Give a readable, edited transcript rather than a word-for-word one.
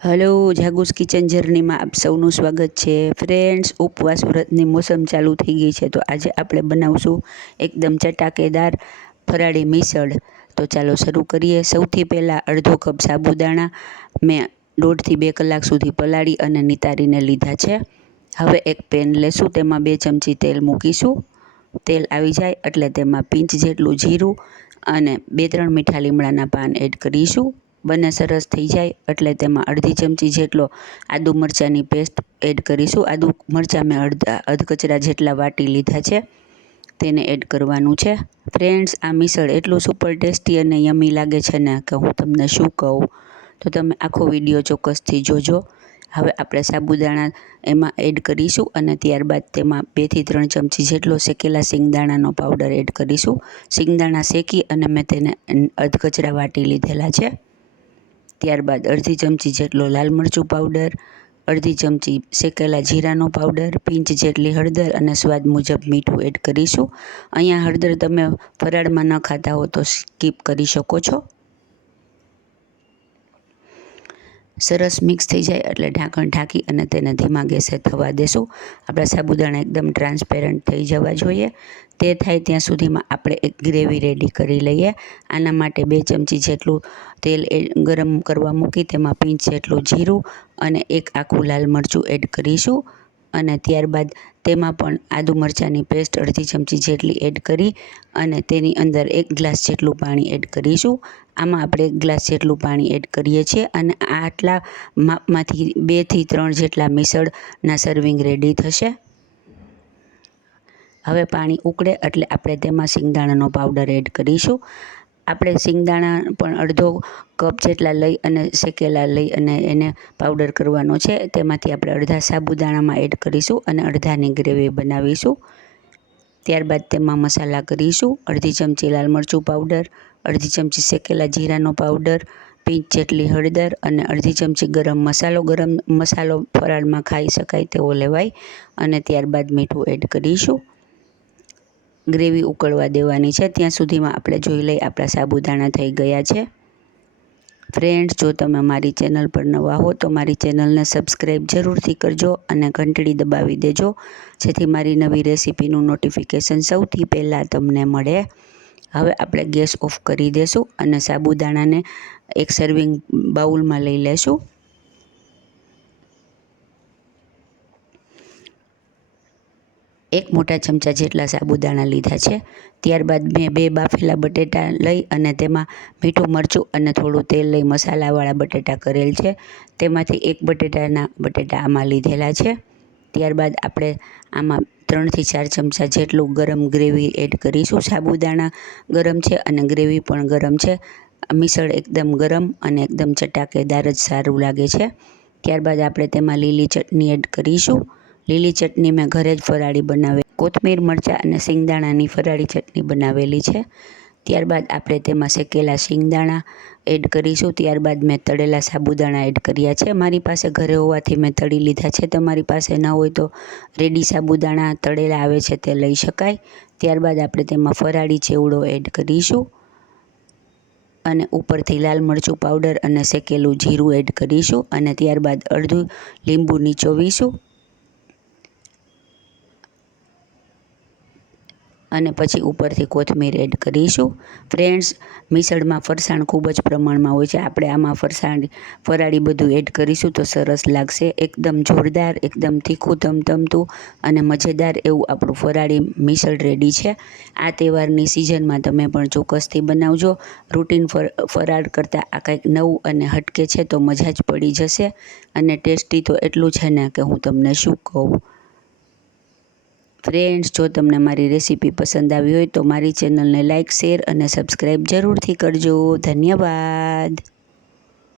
Hello, જાગુસ kitchen જર્નીમાં આપ સૌનું સ્વાગત છે. ફ્રેન્ડ્સ, ઉપવાસ વ્રતની મોસમ ચાલુ થઈ ગઈ છે, તો આજે આપણે બનાવશું એકદમ ચટાકેદાર ફરાળી મિસળ. તો ચાલો શરૂ કરીએ. સૌથી પહેલાં અડધો કપ સાબુદાણા મેં 1.5 થી 2 કલાક સુધી પલાળી અને નિતારીને લીધા છે. હવે એક પેન લેશું, તેમાં 2 ચમચી તેલ મૂકીશું. તેલ આવી જાય એટલે તેમાં પિંચ જેટલું જીરું અને 2-3 મીઠા લીમડાના પાન એડ કરીશું. બંને સરસ થઈ જાય એટલે તેમાં અડધી ચમચી જેટલો આદુ મરચાંની પેસ્ટ એડ કરીશું. આદુ મરચાં મેં અધ કચરા જેટલા વાટી લીધા છે, તેને એડ કરવાનું છે. ફ્રેન્ડ્સ, આ મિસળ એટલું સુપર ટેસ્ટી અને યમી લાગે છે ને કે હું તમને શું કહું. તો તમે આખો વિડીયો ચોક્કસથી જોજો. હવે આપણે સાબુદાણા એમાં એડ કરીશું અને ત્યારબાદ તેમાં 2 થી 3 ચમચી જેટલો શેકેલા સિંગદાણાનો પાવડર એડ કરીશું. સિંગદાણા શેકી અને મેં તેને અધ કચરા વાટી લીધેલા છે. ત્યારબાદ અડધી ચમચી જેટલો લાલ મરચું પાવડર, અડધી ચમચી શેકેલા જીરાનો પાવડર, પિંચ જેટલી હળદર અને સ્વાદ મુજબ મીઠું એડ કરીશું. અહીંયા હળદર તમે ફરાળમાં ન ખાતા હો તો સ્કીપ કરી શકો છો. સરસ મિક્સ થઈ જાય એટલે ઢાંકણ ઢાંકી અને તેને ધીમા ગેસે થવા દેશું. આપણા સાબુદાણા એકદમ ટ્રાન્સપેરન્ટ થઈ જવા જોઈએ. તે થાય ત્યાં સુધીમાં આપણે એક ગ્રેવી રેડી કરી લઈએ. આના માટે 2 ચમચી જેટલું તેલ ગરમ કરવા મૂકી તેમાં પિંચ જેટલું જીરું અને એક આખું લાલ મરચું એડ કરીશું. અને ત્યારબાદ તેમાં પણ આદુ મરચાંની પેસ્ટ અડધી ચમચી જેટલી એડ કરી અને તેની અંદર 1 ગ્લાસ જેટલું પાણી એડ કરીશું. આમાં આપણે 1 ગ્લાસ જેટલું પાણી એડ કરીએ છીએ અને આટલા માપમાંથી 2 થી 3 જેટલા મિસળના સર્વિંગ રેડી થશે. હવે પાણી ઉકળે એટલે આપણે તેમાં સિંગદાણાનો પાવડર એડ કરીશું. આપણે સિંગદાણા પણ અડધો કપ જેટલા લઈ અને શેકેલા લઈ અને એને પાવડર કરવાનો છે. તેમાંથી આપણે અડધા સાબુદાણામાં એડ કરીશું અને અડધાની ગ્રેવી બનાવીશું. ત્યારબાદ તેમાં મસાલા કરીશું. અડધી ચમચી લાલ મરચું પાવડર, અડધી ચમચી શેકેલા જીરાનો પાવડર, પિંચ જેટલી હળદર અને અડધી ચમચી ગરમ મસાલો. ગરમ મસાલો ફરાળમાં ખાઈ શકાય તેવો લેવાય. અને ત્યારબાદ મીઠું એડ કરીશું. ગ્રેવી ઉકળવા દેવાની છે. ત્યાં સુધીમાં આપણે જોઈ લઈએ આપણા સાબુદાણા થઈ ગયા છે. ફ્રેન્ડ્સ, જો તમે મારી ચેનલ પર નવા હો તો મારી ચેનલને સબસ્ક્રાઈબ જરૂરથી કરજો અને ઘંટડી દબાવી દેજો, જેથી મારી નવી રેસીપીનું નોટિફિકેશન સૌથી પહેલાં તમને મળે. હવે આપણે ગેસ ઓફ કરી દેશું અને સાબુદાણાને એક સર્વિંગ બાઉલમાં લઈ લેશું. એક મોટા ચમચા જેટલા સાબુદાણા લીધા છે. ત્યારબાદ મેં 2 બાફેલા બટેટા લઈ અને તેમાં મીઠું મરચું અને થોડું તેલ લઈ મસાલાવાળા બટેટા કરેલ છે. તેમાંથી 1 બટેટા આમાં લીધેલા છે. ત્યારબાદ આપણે આમાં 3 થી 4 ચમચા જેટલું ગરમ ગ્રેવી એડ કરીશું. સાબુદાણા ગરમ છે અને ગ્રેવી પણ ગરમ છે. મિસળ એકદમ ગરમ અને એકદમ ચટાકેદાર જ સારું લાગે છે. ત્યારબાદ આપણે તેમાં લીલી ચટણી એડ કરીશું. લીલી ચટણી મેં ઘરે જ ફરાળી બનાવેલી, કોથમીર, મરચાં અને સિંગદાણાની ફરાળી ચટણી બનાવેલી છે. ત્યારબાદ આપણે તેમાં શેકેલા સિંગદાણા એડ કરીશું. ત્યારબાદ મેં તળેલા સાબુદાણા એડ કર્યા છે. મારી પાસે ઘરે હોવાથી મેં તળી લીધા છે. તમારી પાસે ન હોય તો રેડી સાબુદાણા તળેલા આવે છે તે લઈ શકાય. ત્યારબાદ આપણે તેમાં ફરાળી ચેવડો એડ કરીશું અને ઉપરથી લાલ મરચું પાવડર અને શેકેલું જીરું એડ કરીશું અને ત્યારબાદ અડધું લીંબુ નીચોવીશું અને પછી ઉપરથી કોથમીર એડ કરીશું. ફ્રેન્ડ્સ, મિસળમાં ફરસાણ ખૂબ જ પ્રમાણમાં હોય છે. આપણે આમાં ફરાળી બધું એડ કરીશું તો સરસ લાગશે. એકદમ જોરદાર, એકદમ તીખું તમતમતું અને મજેદાર એવું આપણું ફરાળી મિસળ રેડી છે. આ તહેવારની સિઝનમાં તમે પણ ચોક્કસથી બનાવજો. રૂટીન ફરાળ કરતાં આ કંઈક નવું અને હટકે છે તો મજા જ પડી જશે. અને ટેસ્ટી તો એટલું છે ને કે હું તમને શું કહું. ફ્રેન્ડ્સ, જો તમને મારી રેસીપી પસંદ આવી હોય તો મારી ચેનલને લાઇક, શેર અને સબસ્ક્રાઈબ જરૂરથી કરજો. ધન્યવાદ.